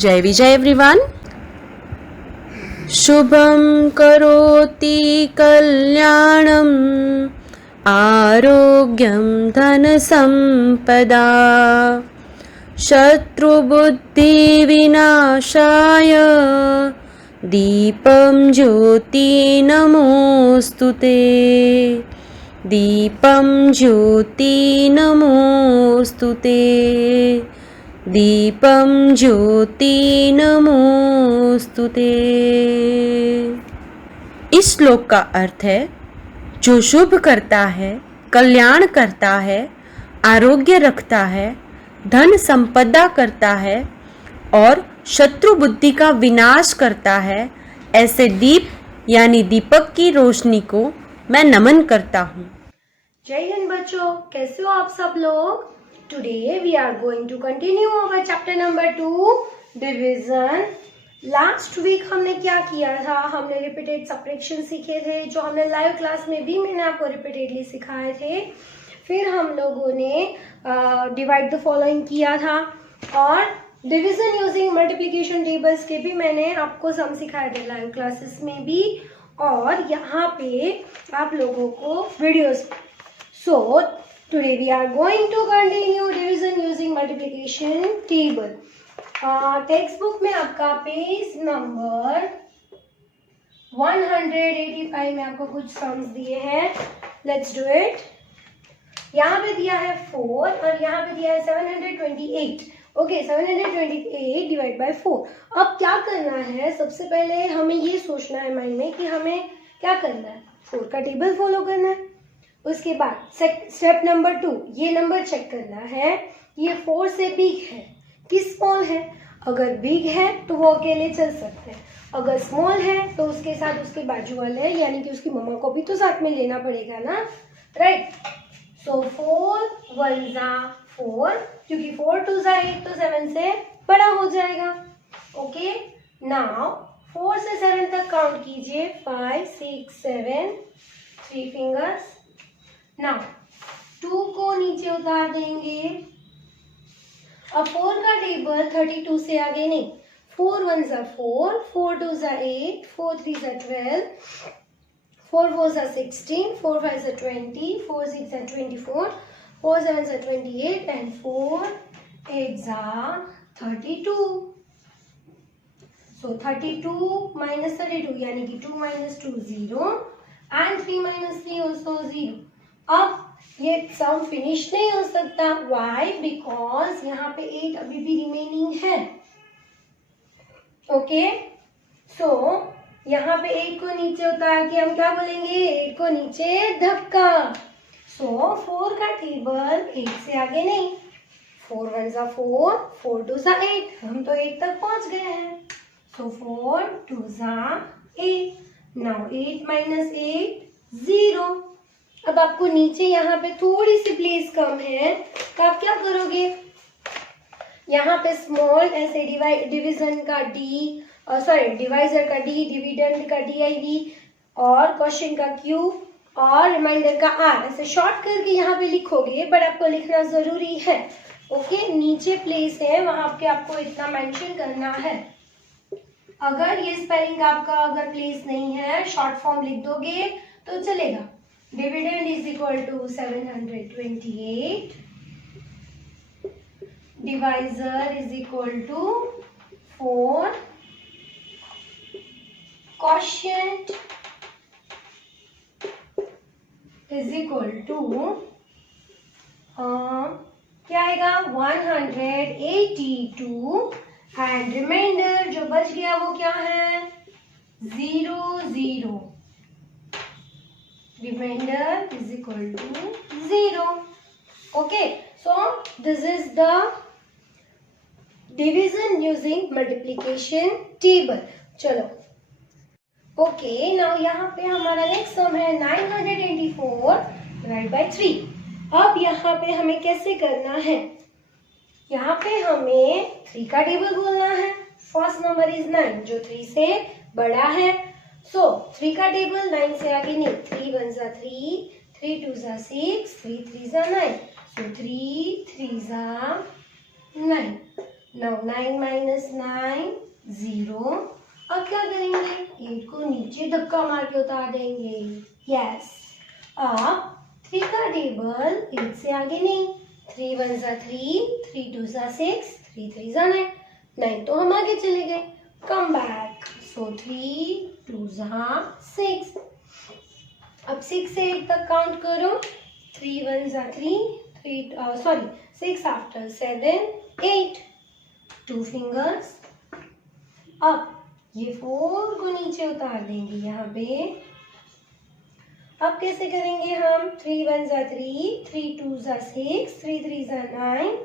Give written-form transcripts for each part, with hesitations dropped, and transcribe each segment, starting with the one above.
जय विजय एवरीवन। शुभं करोति कल्याणम् आरोग्यं धनसम्पदा शत्रुबुद्धिविनाशाय दीपं ज्योति नमोस्तुते। दीपं ज्योति नमोस्तुते। दीपं ज्योति नमोस्तुते। इस श्लोक का अर्थ है, जो शुभ करता है, कल्याण करता है, आरोग्य रखता है, धन संपदा करता है और शत्रु बुद्धि का विनाश करता है, ऐसे दीप यानी दीपक की रोशनी को मैं नमन करता हूँ। जय हिंद बच्चों, कैसे हो आप सब लोग। Today we are going to continue our chapter number 2 division. Last week हमने क्या किया था, हमने repeated subtraction सीखे थे, जो हमने लाइव क्लास में भी मैंने आपको repeatedly सिखाए थे। फिर हम लोगों ने divide the following किया था और division using multiplication tables के भी मैंने आपको सम सिखाए थे लाइव क्लासेस में भी, और यहाँ पे आप लोगों को videos. So today we are going to continue division using multiplication table. Text में आपका पेज नंबर 185 में आपको कुछ सम्स दिए हैं। Let's do it. यहाँ पे दिया है 4 और यहाँ पे दिया है 728। Okay, 728 divide by 4। अब क्या करना है, सबसे पहले हमें ये सोचना है माइंड में कि हमें क्या करना है, 4 का टेबल फॉलो करना है। उसके बाद स्टेप नंबर 2, ये नंबर चेक करना है ये 4 से बिग है कि स्मॉल है। अगर बिग है तो वो अकेले चल सकते हैं, अगर स्मॉल है तो उसके साथ उसके बाजू वाले यानी कि उसकी मम्मा को भी तो साथ में लेना पड़ेगा ना, राइट। सो 4 1 जा 4, क्योंकि 4 2 जा 8 तो 7 से बड़ा हो जाएगा। ओके, नाउ 4 से 7 तक काउंट कीजिए, 5 6 7, 3 फिंगर्स। नाउ 2 को नीचे उतार देंगे। अब 4 का टेबल 32 से आगे नहीं, 4 1 जा 4, 4 2 जा 8, 4 3 जा 12, 4 4 जा 16, 4 5 जा 20, 4 6 जा 24, 4 7 जा 28 एंड 4 8 जा 32। सो 32 माइनस 32 यानी कि 2 माइनस 2 0 एंड 3 माइनस 3 ऑल्सो 0। अब ये सम फिनिश नहीं हो सकता, वाई, बिकॉज यहाँ पे 8 अभी भी रिमेनिंग है। ओके, सो यहाँ पे 8 को नीचे उतार के हम क्या बोलेंगे, 8 को नीचे धक्का। सो 4 का टेबल 8 से आगे नहीं, 4 1 जा 4, 4 2 जा 8, हम तो 8 तक पहुंच गए हैं। सो 4 2 जा 8, नाउ 8 माइनस 8 0। अब आपको नीचे यहाँ पे थोड़ी सी प्लेस कम है तो आप क्या करोगे, यहाँ पे स्मॉल ऐसे डिवीजन का डी, डिवाइजर का डी, डिविडेंड का DIV और क्वेश्चन का Q और रिमाइंडर का R ऐसे शॉर्ट करके यहाँ पे लिखोगे, बट आपको लिखना जरूरी है। ओके, नीचे प्लेस है वहां पे आपको इतना मेंशन करना है। अगर ये स्पेलिंग आपका अगर प्लेस नहीं है, शॉर्ट फॉर्म लिख दोगे तो चलेगा। Dividend is equal to 728. Divisor is equal to 4. Quotient is equal to क्या आएगा 182 एंड रिमाइंडर जो बच गया वो क्या है 0 0। Remainder is equal to 0. Okay, so this is the division using multiplication table. चलो, okay, now यहाँ पे हमारा next sum है 924 divided by 3. अब यहाँ पे हमें कैसे करना है, यहाँ पे हमें 3 का टेबल बोलना है। फर्स्ट नंबर इज 9 जो 3 से बड़ा है। सो 3 का टेबल 9 से आगे नहीं, 3 1 जा 3, 3 2 जा 6, 3 3 जा 9, सो 3 3 जा 9। Now 9 minus 9 0। अब क्या करेंगे, 8 को नीचे धक्का मार के उतार देंगे। यस, अब 3 का टेबल 8 से आगे नहीं। 3 1 जा 3, 3 2 जा 6, 3 3 जा 9। 9 तो हम आगे चले गए। कम बैक, सो 3 2 जा 6। अब 6 से 8 तक काउंट करो। 3 1 जा 3, 6 आफ्टर 7 8, 2 फिंगर्स। अब ये 4 को नीचे उतार देंगे यहाँ पे। अब कैसे करेंगे हम, 3 1 जा 3, 3 2 जा 6, 3 3 जा 9,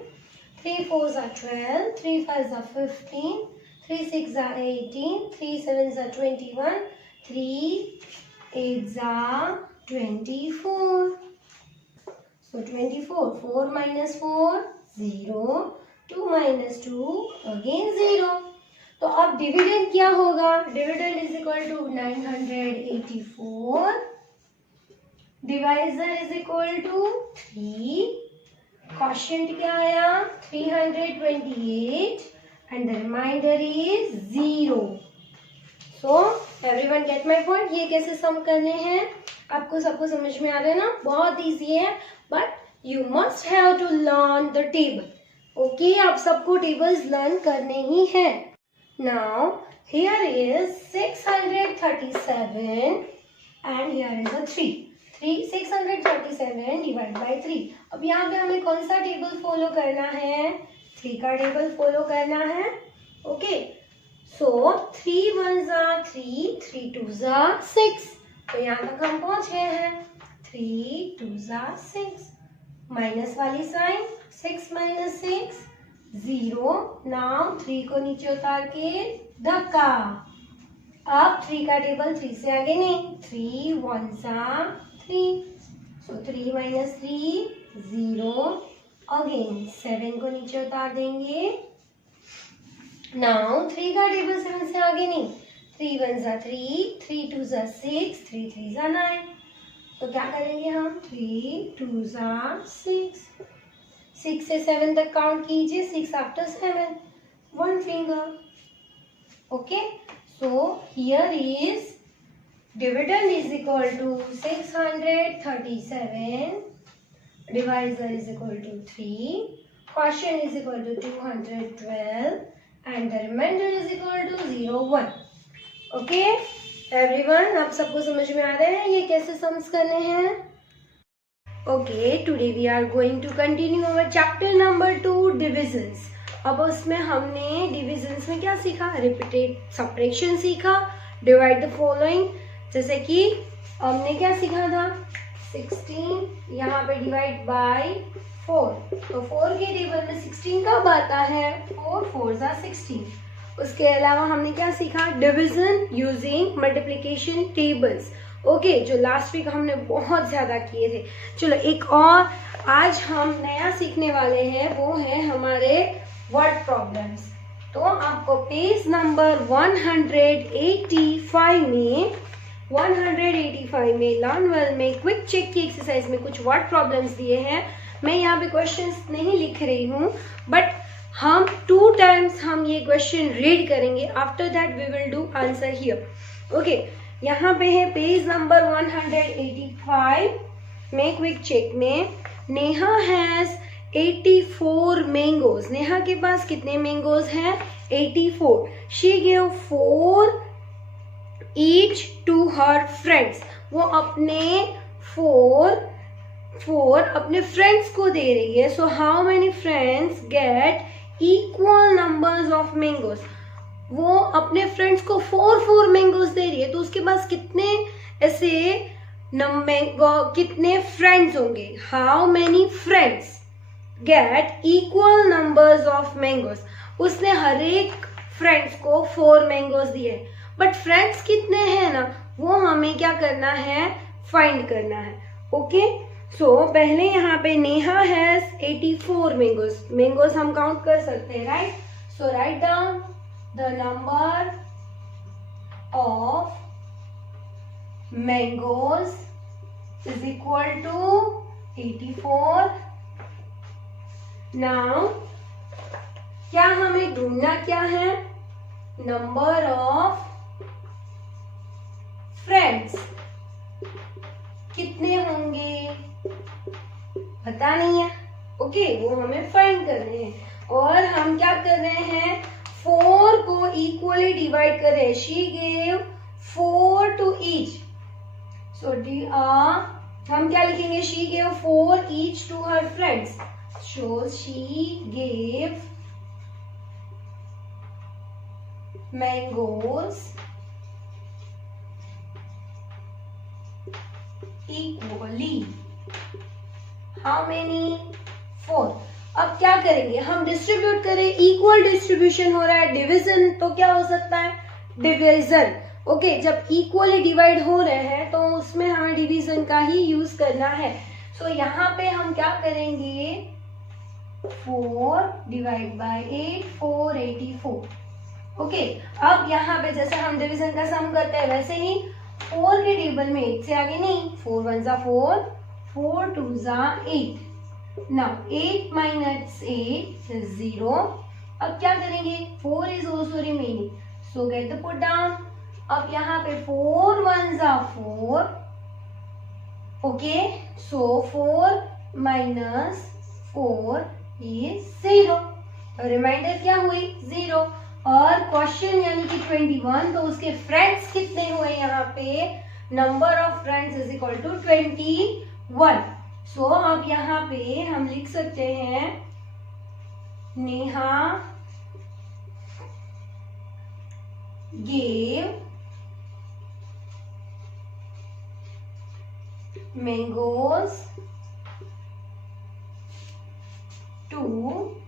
3 4 जा 12, 3 5 जा 15, 3 6 जा 18, 3 7 जा 21, 3 8 जा 24। So 24, 4 minus 4 0, 2 minus 2 again 0। तो अब डिविडेंड क्या होगा, dividend is equal to 984, divisor is equal to 3, quotient क्या आया 328 and the reminder is 0। So everyone get my point. ये कैसे सम करने हैं आपको सबको समझ में आ रहा है ना, बहुत इजी है, but you must have to learn the table. Okay, आप सबको टेबल्स लर्न करने ही हैं। Now here is 637 and here is a 3, 637 divide by 3। अब यहाँ पे हमें कौन सा टेबल फॉलो करना है, 3 का टेबल फॉलो करना है। ओके, सो 3 1 जा 3, 3 2 जा 6। तो यहाँ तक हम पहुंचे हैं। 3 2 जा 6, माइनस वाली साइन, 6 minus 6 0। नाउ 3 को नीचे उतार के धक्का। अब 3 का टेबल 3 से आगे नहीं। 3 1 जा 3, सो 3 minus 3 0 अगेन। 7 को नीचे उतार देंगे। नाउ 3 का टेबल 7 से आगे नहीं। 3 1 जा 3, 3 2 जा 6, 3 3 जा 9। तो क्या करेंगे हम, 3 2 जा 6, 6 से 7 तक काउंट कीजिए। 6 after 7, 1 finger. Okay, so here is dividend is equal to 637, divisor is equal to 3, quotient is equal to 212 and the reminder is equal to 0 1। Okay everyone, आप सबको समझ में आ रहे हैं ये कैसे सम्स करने हैं। Okay, today we are going to continue our chapter number 2 divisions. अब उसमें हमने डिविजन्स में क्या सीखा, रिपीटेड सब्ट्रैक्शन सीखा, डिवाइड द फॉलोइंग। जैसे कि हमने क्या सीखा था, 16 यहाँ पे डिवाइड बाय 4। तो 4 के टेबल में 16 कब आता है, 4 4 जा 16। उसके अलावा हमने क्या सीखा, division using multiplication tables. Okay, जो लास्ट वीक हमने बहुत ज़्यादा किए थे। चलो एक और आज हम नया सीखने वाले हैं, वो है हमारे वर्ड प्रॉब्लम्स। तो आपको पेज नंबर 185 में लर्न वेल में क्विक चेक की एक्सरसाइज में कुछ वर्ड प्रॉब्लम्स दिए हैं। मैं यहाँ पे क्वेश्चंस नहीं लिख रही हूँ, बट हम 2 टाइम्स हम ये क्वेश्चन रीड करेंगे। After that we will do answer here. Okay, यहाँ पे है पेज नंबर 185 में क्विक चेक में, नेहा हैज 84 मैंगोज। नेहा के पास कितने मैंगोज हैं, 84। She give 4 each to her friends. वो अपने 4 अपने फ्रेंड्स को दे रही है। So how many friends get equal numbers of mangoes. वो अपने फ्रेंड्स को 4 मैंगोज दे रही है, तो उसके पास कितने ऐसे कितने फ्रेंड्स होंगे। How many friends get equal numbers of mangoes. उसने हर एक फ्रेंड्स को 4 मैंगोज दिए, बट फ्रेंड्स कितने हैं ना, वो हमें क्या करना है, फाइंड करना है। ओके, सो पहले यहाँ पे नेहा हैज 84 मैंगोज हम काउंट कर सकते हैं, right. So right down the number of mangoes is equal to 84। Now क्या हमें ढूंढना क्या है? नंबर ऑफ फ्रेंड्स कितने होंगे पता नहीं है। ओके, वो हमें फाइंड करने हैं। और हम क्या कर रहे हैं? 4 को इक्वली डिवाइड कर रहे हैं। She gave 4 to each. So हम क्या लिखेंगे? She gave 4 each to her friends. So she gave mangoes equally. How many? 4। अब क्या करेंगे? हम डिस्ट्रीब्यूट करें। इक्वल डिस्ट्रीब्यूशन हो रहा है, डिवीजन तो क्या हो सकता है? डिवीजन। ओके, जब इक्वली डिवाइड हो रहे हैं तो उसमें हमें डिवीजन का ही यूज करना है। सो यहाँ पे हम क्या करेंगे? 4 डिवाइड बाय 8, 484। ओके, अब यहाँ पे जैसे हम डिवीजन का सम करते हैं वैसे ही 4 के टेबल में 8 से आगे नहीं। 4 1 जा 4, 4 2 जा 8। Now 8 minus 8 is 0. अब क्या करेंगे? 4 is also remaining. So get the put down. अब यहाँ पे 4 1 जा 4. Okay. So 4 minus 4 is 0. Reminder क्या हुई? 0. और क्वेश्चन यानी कि 21, तो उसके फ्रेंड्स कितने हुए यहाँ पे? Number of friends is equal to 21. So अब यहाँ पे हम लिख सकते हैं Neha gave mangoes to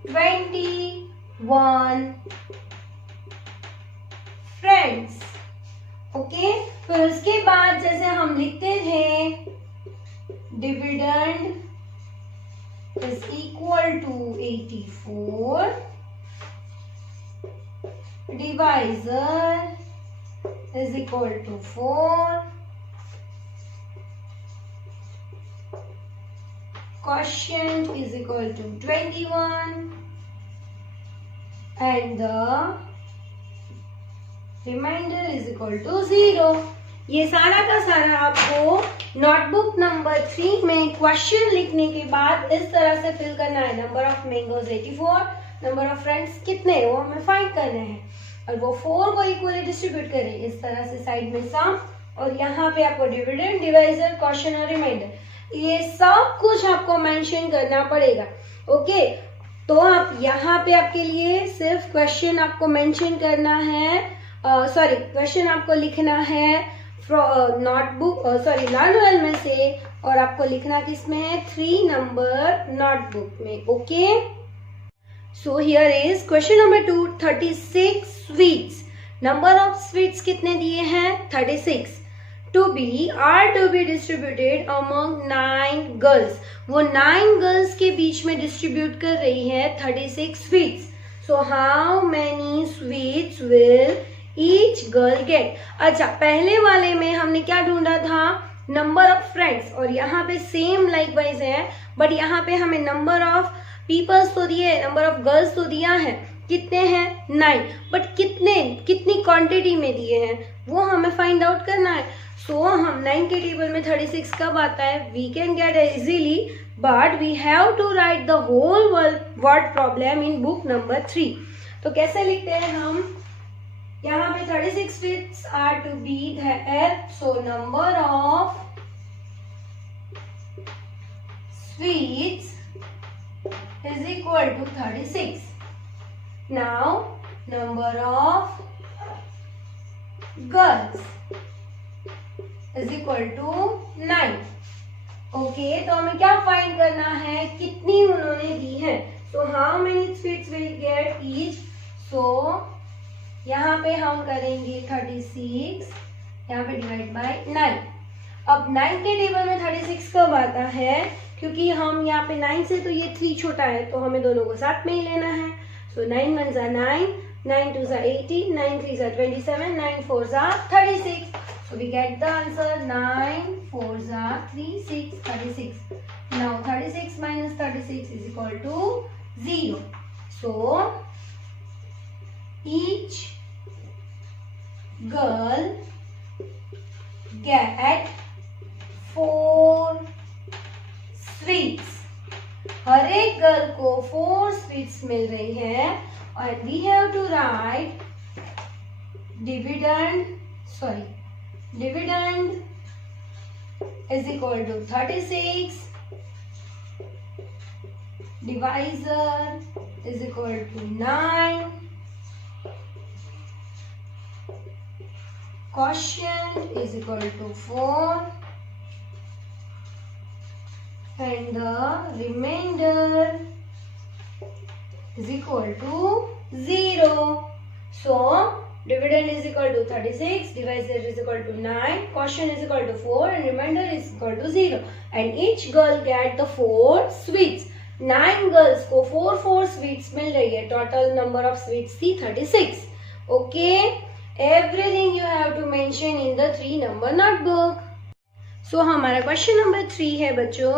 21 friends. Okay, फिर उसके बाद जैसे हम लिखते थे dividend is equal to 84, divisor is equal to 4, quotient is equal to 21, and the remainder is equal to 0. ये सारा का सारा आपको नोटबुक नंबर 3 में क्वेश्चन लिखने के बाद इस तरह से फिल करना है। Number of mangoes 84, number of friends कितने वो हमें फाइंड करने हैं और वो 4 को इक्वली डिस्ट्रीब्यूट करें इस तरह से साइड में सम, और यहाँ पे आपको डिविडेंड, डिवाइजर, क्वेश्चन और रिमाइंडर ये सब कुछ आपको मेंशन करना पड़ेगा। ओके, तो आप यहाँ पे आपके लिए सिर्फ क्वेश्चन आपको मेंशन करना है, क्वेश्चन आपको लिखना है नोटबुक लर्नवेल में से, और आपको लिखना किसमें है? 3 नंबर नोटबुक में। Okay, so here is question number 2, 36 sweets. Number of sweets कितने दिए हैं? 36 are to be distributed among 9 girls. वो 9 गर्ल्स के बीच में डिस्ट्रीब्यूट कर रही है 36 sweets. So how many sweets will each girl get? अच्छा, पहले वाले में हमने क्या ढूंढा था? नंबर ऑफ फ्रेंड्स, और यहाँ पे सेम लाइकवाइज है, बट यहाँ पे हमें नंबर ऑफ पीपल्स तो दिए, नंबर ऑफ गर्ल्स तो दिया है। कितने हैं? 9, बट कितनी क्वांटिटी में दिए हैं वो हमें फाइंड आउट करना है। सो हम 9 के टेबल में 36 कब आता है? We can get easily, but we have to write the whole word problem in book number 3। तो कैसे लिखते हैं हम? यहाँ पे 36 sweets are to be there, so number of sweets is equal to 36. Now number of girls is equal to 9. Okay, तो हमें क्या फाइंड करना है? कितनी उन्होंने दी है। So how many sweets will get each? So यहाँ पे हम करेंगे 36, यहाँ पे डिवाइड बाय 9। अब 9 के टेबल में 36 कब आता है? क्योंकि हम यहाँ पे 9 से तो ये 3 छोटा है, तो हमें दोनों को साथ में ही लेना है। सो 9 1 जा 9, 9 2 जा 18, 9 3 जा 27, 9 4 जा 36। So we get the answer 9 4 जा 36, 36। Now 36 minus 36 is equal to 0. So get 4 sweets. हर एक गर्ल को 4 स्वीट्स मिल रही है और we have to write dividend is equal to 36, divisor is equal to 9, quotient is equal to 4, and the remainder is equal to 0. So dividend is equal to 36, divisor is equal to 9, quotient is equal to 4 and remainder is equal to 0. And each girl get the 4 sweets. 9 girls को 4 sweets मिल रही है. Total number of sweets थी 36. Okay, everything you have to mention in the 3 number notebook. So हमारा question number 3 है बच्चों.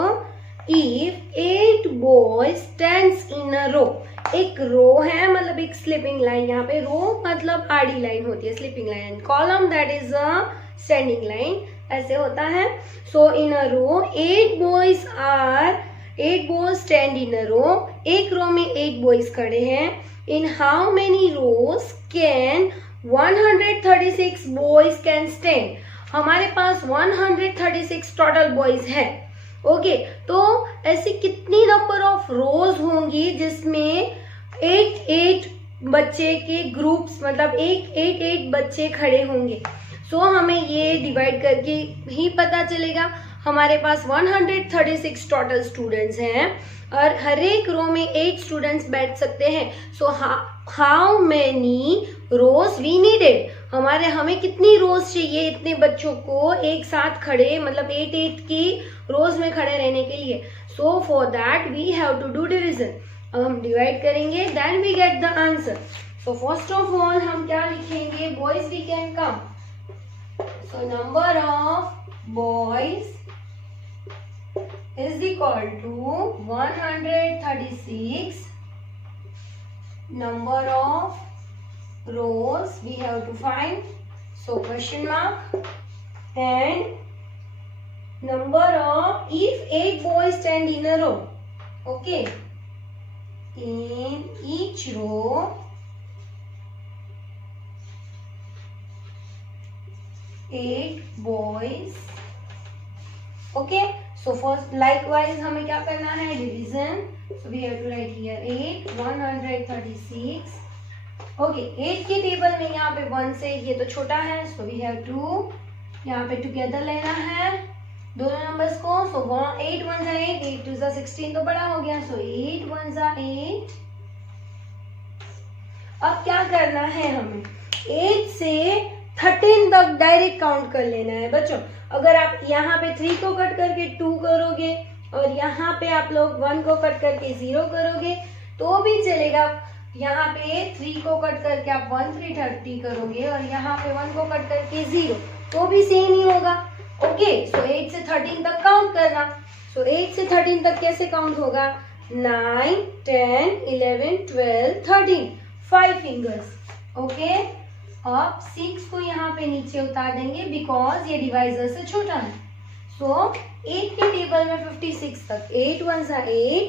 If 8 boys stands in a row. एक रो है मतलब एक स्लीपिंग लाइन. यहाँ पे रो मतलब आड़ी लाइन होती है, sleeping line. Column that is a standing line, ऐसे होता है. So in a row 8 boys stand in a row. एक रो में 8 बॉयज खड़े हैं. In how many rows can 136 boys can stand. हमारे पास 136 टोटल बॉयज है. ओके, तो ऐसी कितनी नंबर ऑफ रोज होंगी जिसमें 8 बच्चे के ग्रुप्स मतलब 8 बच्चे खड़े होंगे. सो हमें ये डिवाइड करके ही पता चलेगा. हमारे पास 136 टोटल स्टूडेंट्स हैं और हर एक रो में 8 स्टूडेंट्स बैठ सकते हैं. So how many rows we needed. हमें कितनी रोज चाहिए इतने बच्चों को एक साथ खड़े मतलब 8 की रोज में खड़े रहने के लिए. So for that we have to do division. अब हम डिवाइड करेंगे, then we get the answer. So first of all हम क्या लिखेंगे, boys we can come. So number of boys is equal to 136. Number of rows we have to find. So question mark. And number of, if 8 boys stand in a row. Okay. In each row 8 boys. Okay. So first likewise हमें क्या करना है, division. So we have to write here 8 136. Okay, 8 की table में यहाँ पे 1 से ये तो छोटा है. So we have to यहाँ पे टुगेदर लेना है दोनों नंबर्स को. So 8 1 जा 8, 8 2 जा 16 तो बड़ा हो गया. So 8 1 जा 8. अब क्या करना है, हमें 8 से 13 तक डायरेक्ट काउंट कर लेना है बच्चों. अगर आप यहाँ पे 3 को कट करके 2 करोगे और यहाँ पे आप लोग 1 को कट करके 0 करोगे तो भी चलेगा. यहाँ पे 3 को कट करके आप 1 3 30 करोगे और यहाँ पे 1 को कट करके 0 तो भी सेम ही होगा. ओके, सो 8 से 13 तक काउंट करना. सो 8 से 13 तक कैसे काउंट होगा, 9 10 11 12 13, 5 फिंगर्स. ओके, अब 6 को यहाँ पे नीचे उतार देंगे बिकॉज ये डिवाइजर से छोटा है. सो 8 के टेबल में 56 तक 8 1 जा 8,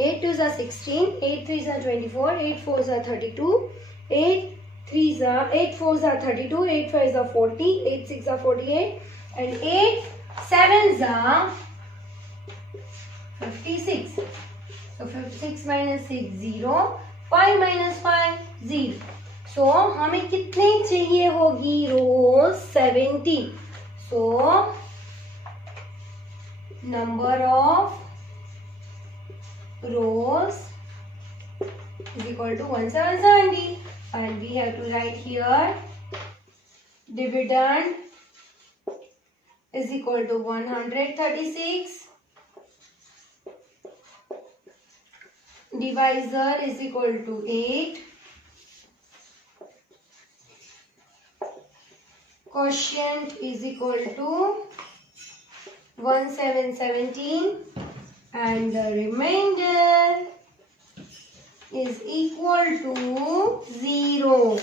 8 2 जा 16, 8 3 जा 24, 8 4 जा 32, 8 4 जा 32, 8 5 जा 40, 8 6 जा 48 एंड 8 7 जा 56. So 56 minus 6 0, 5 minus 5 0. सो हमें कितने चाहिए होगी रोज, 70. सो number of rows is equal to 1770 and we have to write here dividend is equal to 136, divisor is equal to 8, quotient is equal to 1717 and the remainder is equal to 0.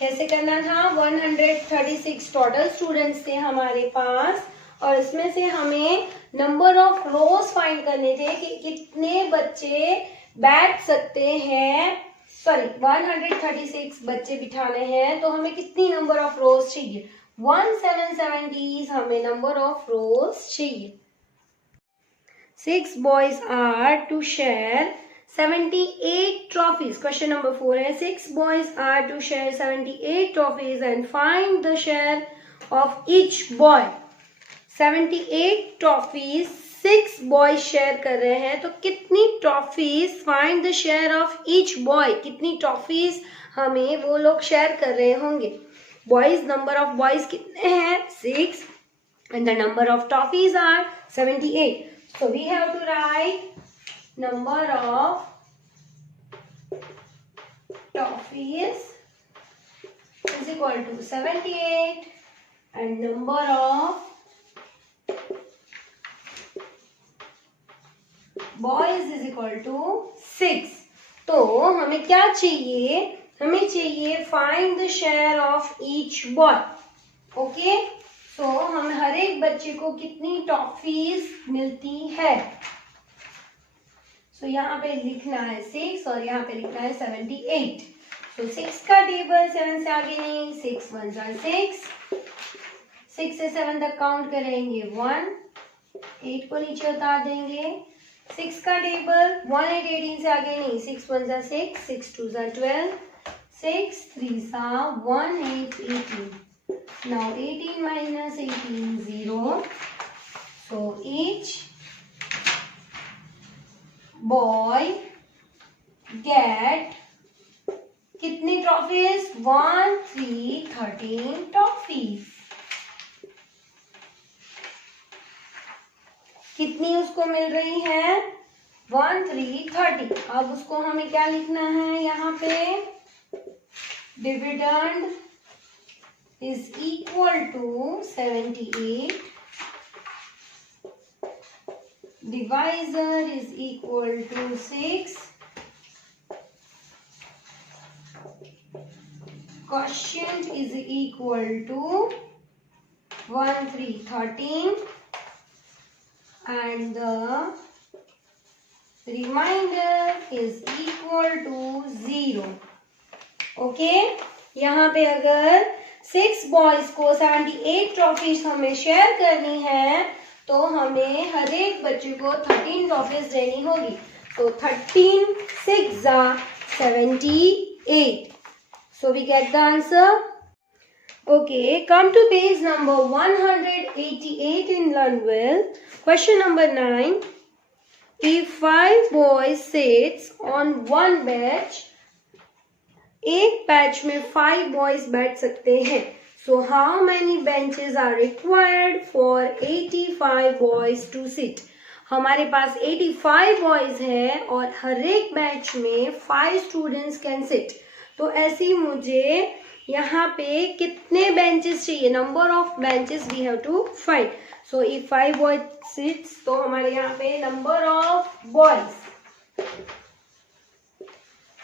कैसे करना था, 136 total students थे हमारे पास और इसमें से हमें number of rose find करने थे कि कितने बच्चे बैठ सकते हैं, सॉरी 136 बच्चे बिठाने हैं तो हमें कितनी नंबर ऑफ रोज चाहिए, 1770 हमें नंबर ऑफ रोज चाहिए। 6 boys are to share 78 trophies. Question number 4 है 6 boys are to share 78 trophies and find the share of each boy. 78 trophies 6 boys share कर रहे हैं तो कितनी trophies, find the share of each boy, कितनी trophies हमें वो लोग शेयर कर रहे होंगे। बॉयज, नंबर ऑफ बॉयज कितने हैं 6 and the number of trophies are 78. So we have to write number of trophies is equal to 78 and number of boys is equal to 6. तो हमें क्या चाहिए, हमें चाहिए find the share of each boy. Okay, तो हम हर एक बच्चे को कितनी टॉफीज मिलती है। सो यहाँ पे लिखना है 6 और यहाँ पे लिखना है 78। तो 6 का टेबल 7 से आगे नहीं, 6 1 6, 6 से 7 तक काउंट करेंगे 1, 8 को नीचे उतार देंगे। 6 का टेबल 1 8 18 से आगे नहीं, 6 1 6, 6 2 12, 6 3 1 8 18। Now 18 minus 18 0. So each boy get कितनी ट्रॉफीज, 1 3 13 ट्रॉफीज। कितनी उसको मिल रही है 1 3 30। अब उसको हमें क्या लिखना है यहाँ पे, dividend is equal to 78, divisor is equal to 6, quotient is equal to 1 3 13 and the remainder is equal to 0. Okay, यहाँ पे अगर 6 बॉयज को 78 ट्रॉफीज हमें शेयर करनी है तो हमें हर एक बच्चे को 13 ट्रॉफीज देनी होगी। तो 13 6 78। So we get the answer. Okay, come to page number 188 in Learnwell. Question number 9. If 5 boys sits on one bench, एक बैच में 5 बॉयज बैठ सकते हैं। So how many benches are required for 85 boys to sit. हमारे पास 85 boys है और हर एक बैच में 5 स्टूडेंट्स कैन सिट। तो ऐसी मुझे यहाँ पे कितने बेंचेस चाहिए, number of benches we have to find. So if 5 boys sits तो हमारे यहाँ पे नंबर ऑफ बॉयज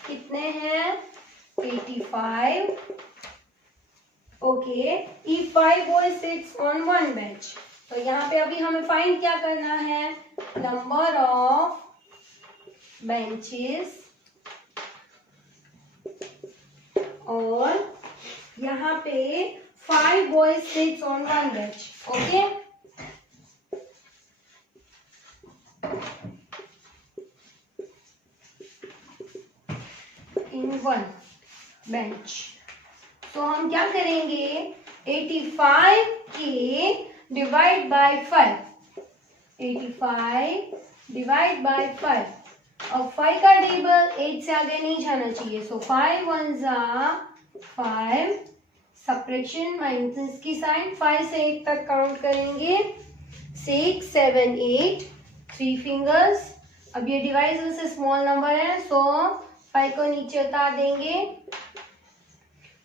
कितने हैं 85. Okay, if 5 boys sits on one bench, तो यहाँ पे अभी हमें फाइंड क्या करना है, नंबर ऑफ बेंचेस, और यहाँ पे 5 boys sits on one bench. Okay, in one bench. तो हम क्या करेंगे, 85 के डिवाइड बाय 5, 85 डिवाइड बाय 5। अब 5 का टेबल 8 से आगे नहीं जाना चाहिए। सो 5 1 5, सब्ट्रैक्शन माइनस की साइन, 5 से 8 तक काउंट करेंगे, 6 7 8, 3 फिंगर्स। अब ये डिवाइजर से स्मॉल नंबर है, सो 5 को नीचे उतार देंगे।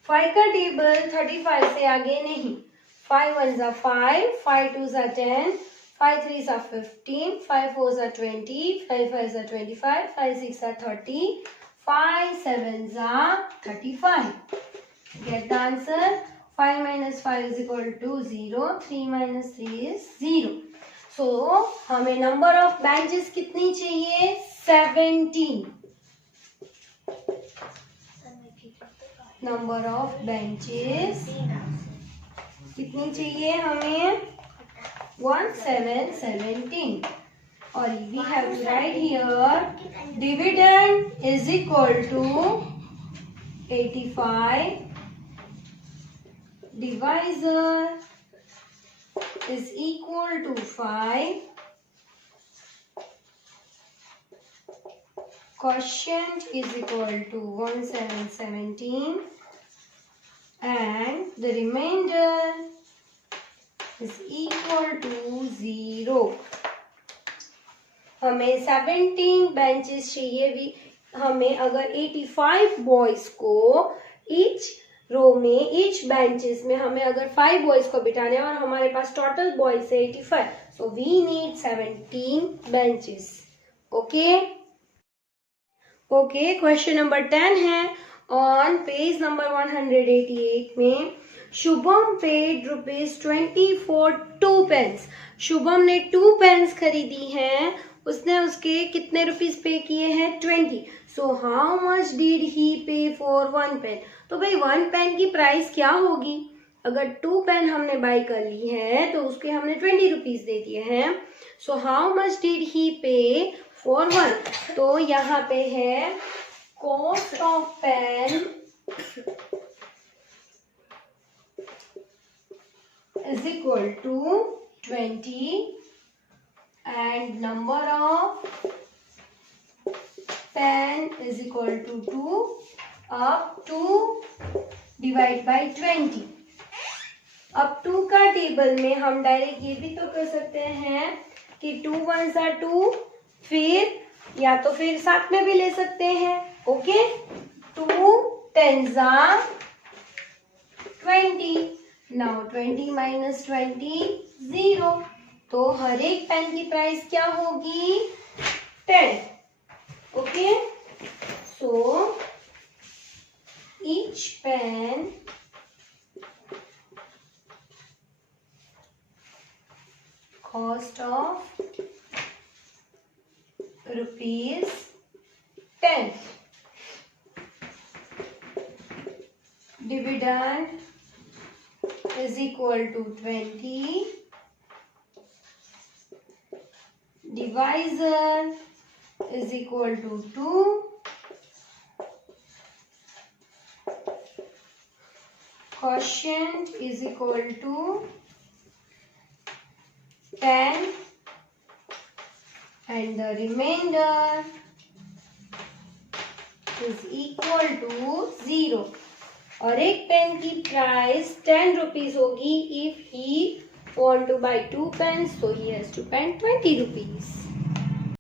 5 का टेबल 35 से आगे नहीं, 5 1 5, 5 2 10, 5 3 15, 5 4 20, 5 5 25, 5 6 30, 5 7 35। Get the answer. 5 minus 5 is equal to 0. 3 minus 3 is 0. So हमें number of benches कितनी चाहिए? 17. Number of benches कितनी चाहिए हमें? 17. और we have to write here dividend is equal to 85. Divisor is equal to 5. Quotient is equal to 1717. And the remainder is equal to 0. हमें 17 benches चाहिए भी. हमें अगर 85 बॉयज को ईच रो में, ईच बेंचेस में हमें अगर 5 बॉयज को बिठाने हैं और हमारे पास टोटल बॉयज है 85, so we need 17 benches. Okay, question number 10 है. ऑन पेज नंबर 188 में Shubham paid ₹20 for 2 pens. Shubham ने 2 पेन्स खरीदी हैं. उसने उसके कितने रुपीस पे किए हैं? 20. सो how much did he pay for 1 pen? तो भाई 1 पेन की प्राइस क्या होगी? अगर 2 पेन हमने बाई कर ली है तो उसके हमने 20 रुपीज दे दिए हैं. So how much did he pay for 1? तो यहाँ पे है cost of pen is equal to 20 and number of pen is equal to 2. अब 2 divide by 20. अब 2 का टेबल में हम डायरेक्ट ये भी तो कर सकते हैं कि 2 1s are 2, फिर या तो फिर साथ में भी ले सकते हैं. Okay, 2 10s are 20. Now 20 minus 20 0. तो हर एक पेन की प्राइस क्या होगी? 10. Okay, so each pen cost of ₹10. Dividend is equal to 20. Divisor is equal to 2. Quotient is equal to 10 and the remainder is equal to 0. और एक pen की price 10 rupees होगी. If he want to buy 2 pens, so he has to spend 20 rupees.